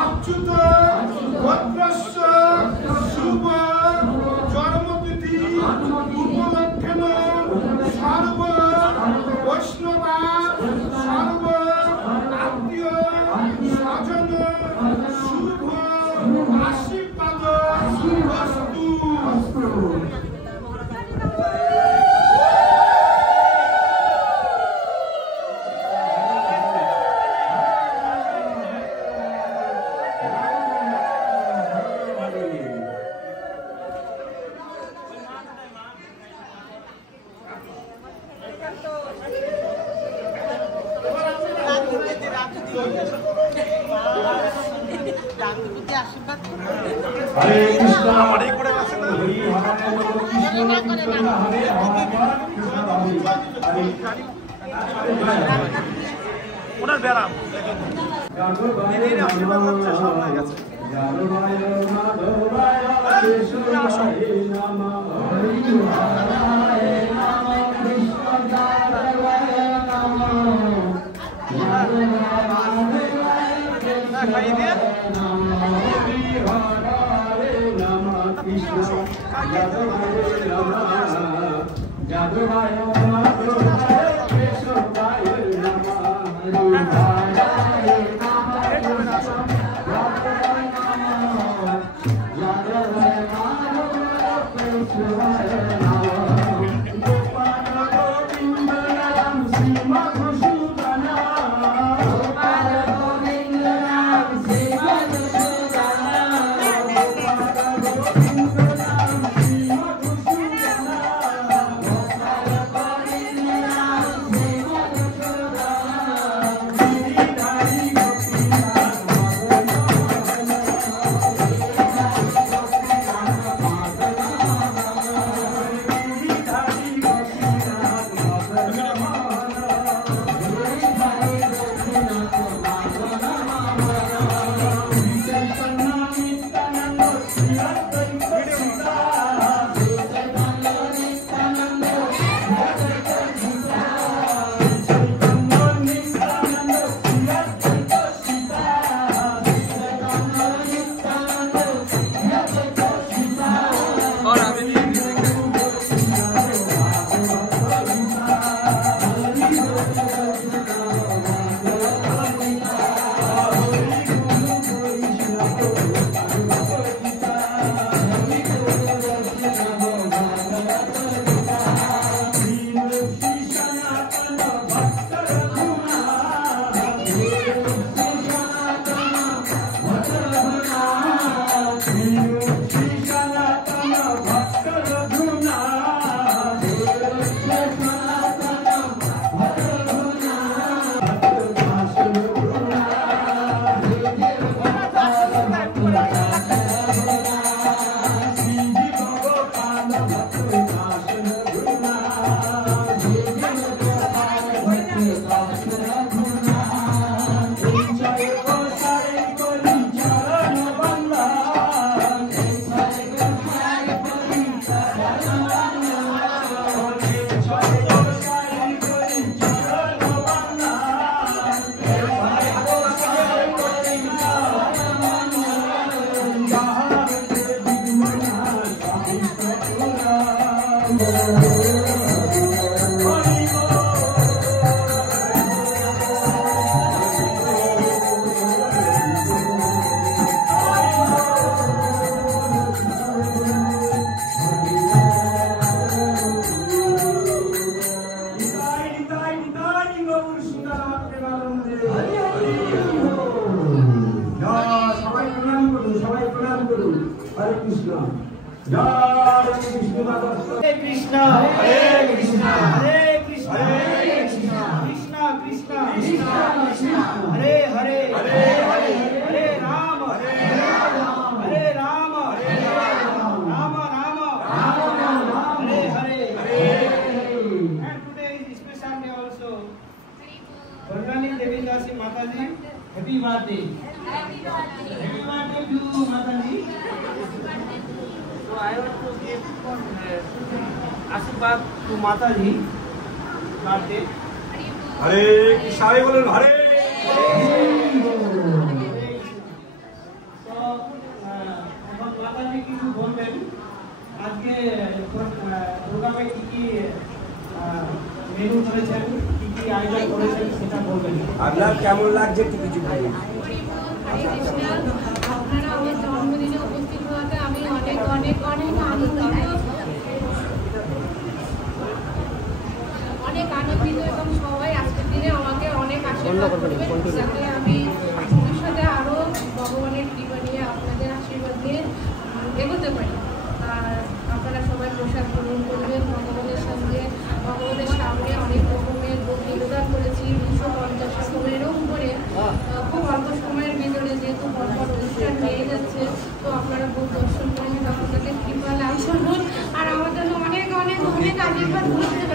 অচ্যুত গোত্রস্য শুভ জন্মতিথি উপলক্ষেন সর্ব বৈষ্ণবা সর্ব আত্মীয় স্বজন শুভ আশীর্বাদ বস্তু। हरे कृष्णा हरे कृष्ण हरे ওনার ব্যারাম আশীর্বাদ হচ্ছে সব হয়ে গেছে। Hare Krishna, Hare Krishna, Hare Kashim Mataji, happy birthday. Happy birthday to Mataji. So I want to give Ashirwad to Mataji birthday. হরে কৃষ্ণ হরে বলেন হরে তো এখন মাতাজি কিছু বলবেন আজকে প্রোগ্রামে কি কি মেনু করেছেন কি কি আয়োজন করেছেন সেটা বলবেন আপনার কেমন লাগছে একটু কিছু বলুন আপনারা আমার জন্মদিনে উপস্থিত হওয়াতে আমি অনেক অনেক অনেক আনন্দিত এবং সবাই আজকের দিনে আমাকে অনেক আশীর্বাদ করবেন যাতে আমি ভবিষ্যতে আরও ভগবানের কৃপা নিয়ে আপনাদের আশীর্বাদ নিয়ে এগোতে পারি আর আপনারা সবাই প্রসাদ গ্রহণ করবেন ভগবানের সামনে অনেক রকমের ভোগ নিবেদন করেছি 250 রকমেরও উপরে খুব অল্প সময়ের ভিতরে যেহেতু পরপর অনুষ্ঠান হয়ে যাচ্ছে তো আপনারা ভোগ দর্শন করে আপনাদের কৃপা লাভ করুন আর আমাদের অনেক অনেক অনেক আশীর্বাদ করতে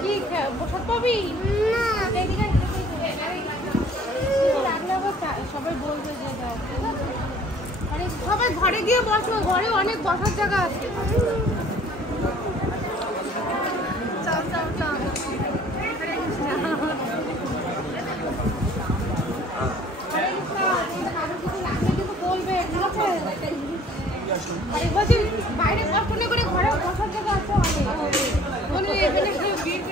কি পোশাক পাবি না সবাই বলবে যে আরে সবাই ঘরে গিয়ে বসো, ঘরে অনেক বসার জায়গা আছে। চাও চাও চাও বাইরে কষ্ট না করে ঘরে বসার জায়গা আছে অনেক। এখানে ভিড়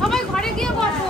সবাই ঘরে গিয়ে বসো।